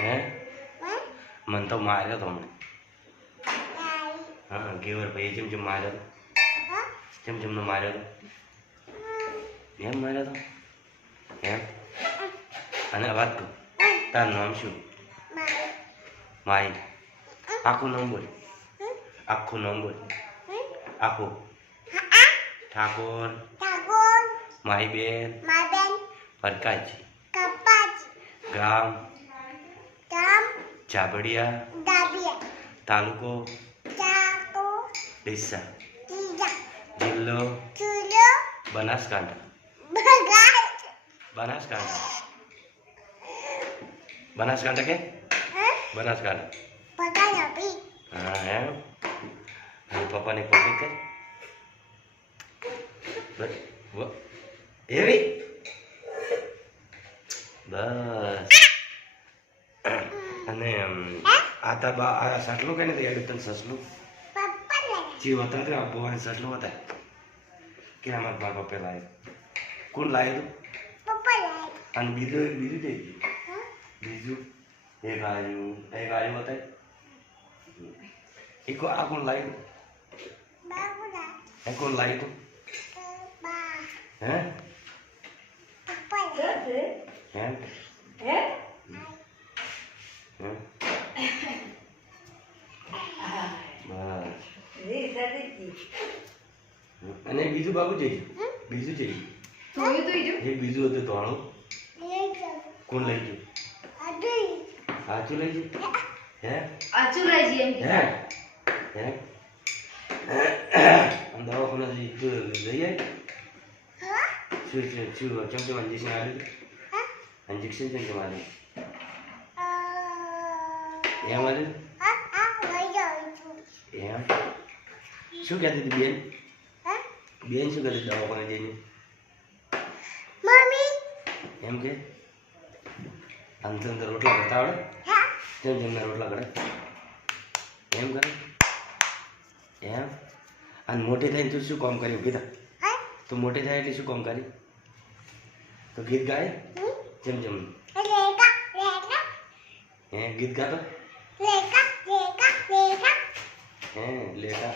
હે મને તો માર્યો તો હમણે હા ગેવર ભાઈ જેમ જેમ માર્યો તો જેમ જેમનો માર્યો તો એમ માર્યો તો એમ અને વાત કહું તારું નામ શું માઈ આખું નામ બોલ આખું નામ બોલ આખું ઠાકોર માઈ બેન પરકાજી ગામ ચાબડિયા તાલુકો ડીસા જિલ્લો બનાસકાંઠા બનાસકાંઠા બનાસકાંઠા કે બનાસકાંઠા હા એમ અને પપ્પાની પપ્પી કર બસ વ- એવી બસ અને અમ, આ તા બા આ સસલું કઈ નથી યાદ તને સસલું જીવ હતા તે બોવાને સસલું હતા કે આમાં મારા પપ્પે લાવ્યો કોણ લાવ્યું તું અને બીજું બીજું તે બીજું એક આવ્યું એક આવ્યું હતા એક આ કોણ લાવ્યું એ કોણ લાવ્યું તું હે હે હે અને બીજું બાબુ જઈ બીજું જઈ જોયું તો ઈજો એક બીજું હતું ધોણું. કોણ લઈ ગયું? સાચું લઈ ગયું? હે? એમ હે? હે? અને દવાખાને જઈ જઈએ શું શું શું ચમચમ ઇન્જેક્શન આવ્યું ઇન્જેક્શન છે કે મારે એમ આવ્યું શું કહેતી હતી બેન બેન શું કહેતી હતી દવાખાને જઈને એમ કે અંદર અંદર રોટલા કરતા આવડે જેમ જેમના રોટલા કરે એમ કરે એમ અને મોટી થઈને તું શું કામ કર્યું કીધા તું મોટી થાય એટલે શું કામ કરી તો ગીત ગાય જેમ જેમ હે ગીત ગાતો હે લેટા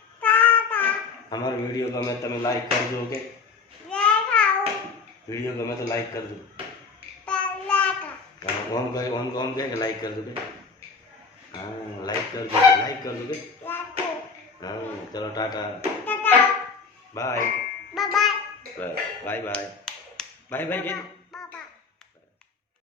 हमारे वीडियो गमे तब लाइक कर दो के वीडियो गमे तो लाइक कर दो। ओम गए ओम ओम गए लाइक कर दोगे हाँ लाइक कर दो लाइक हाँ, कर दोगे हाँ चलो tata. Bye bye bye bye bye bye